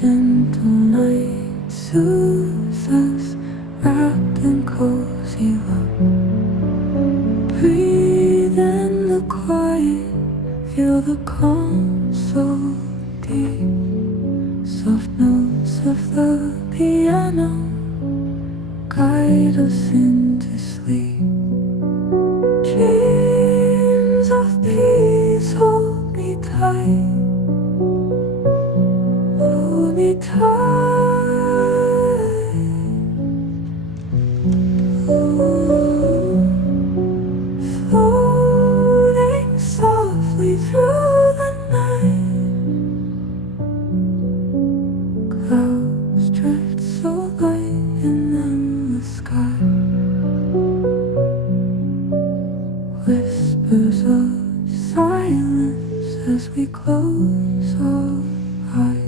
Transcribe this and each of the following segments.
Gentle night soothes us, wrapped in cozy love. Breathe in the quiet, feel the calm so deep. Soft notes of the piano guide us into sleep. Dreams of peace hold me tight. Hold me tight. Ooh, floating softly through the night. Clouds drift so light in the sky. Whispers of silence as we close our eyes.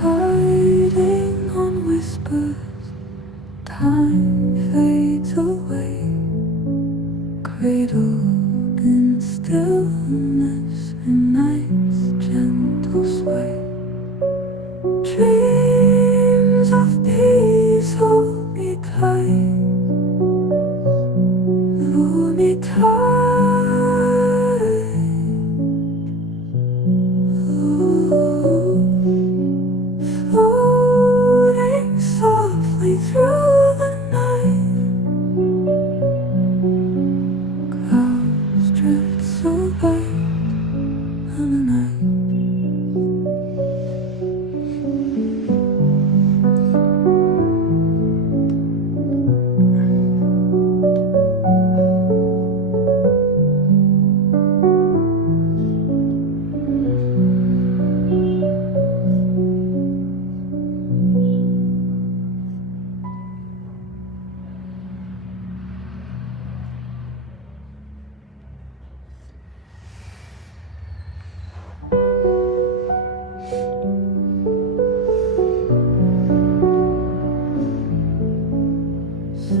Gliding on whispers, time fades away. Cradled in stillness and night's gentle sway. Dreams of peace hold me tight. Hold me tight. Ooh, floating softly through the night. Clouds drift so light on the night.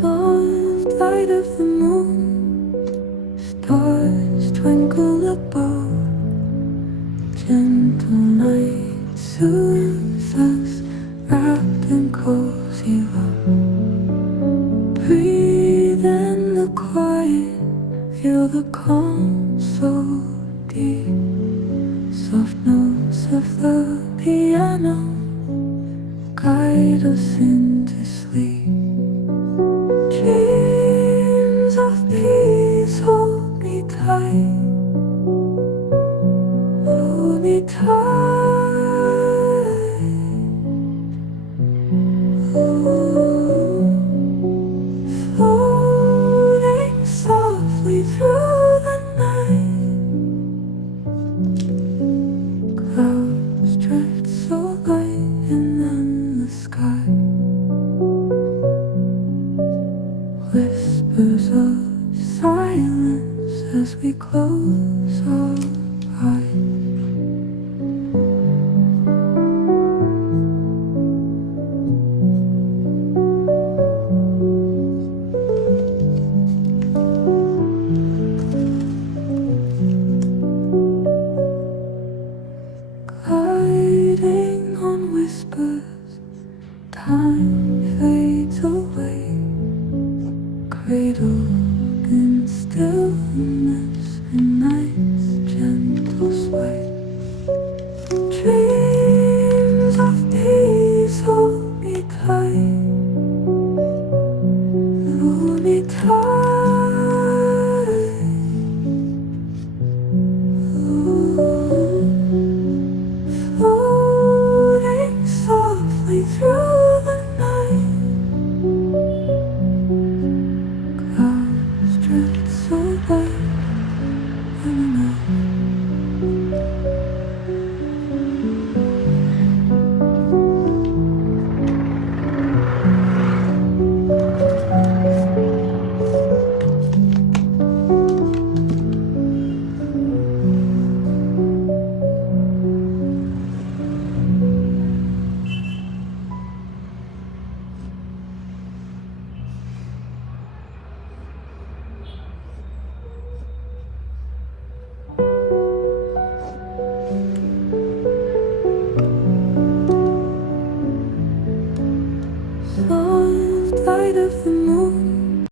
Soft light of the moon, stars twinkle above. Gentle night soothes us, wrapped in cozy love. Breathe in the quiet, feel the calm so deep. Soft notes of the piano guide us into sleep. Dreams of peace hold me tight. Hold me tight. Ooh, floating softly through the night. Clouds drift so light in the sky. Whispers of silence as we close our eyes. Gliding on whispers, time fades away.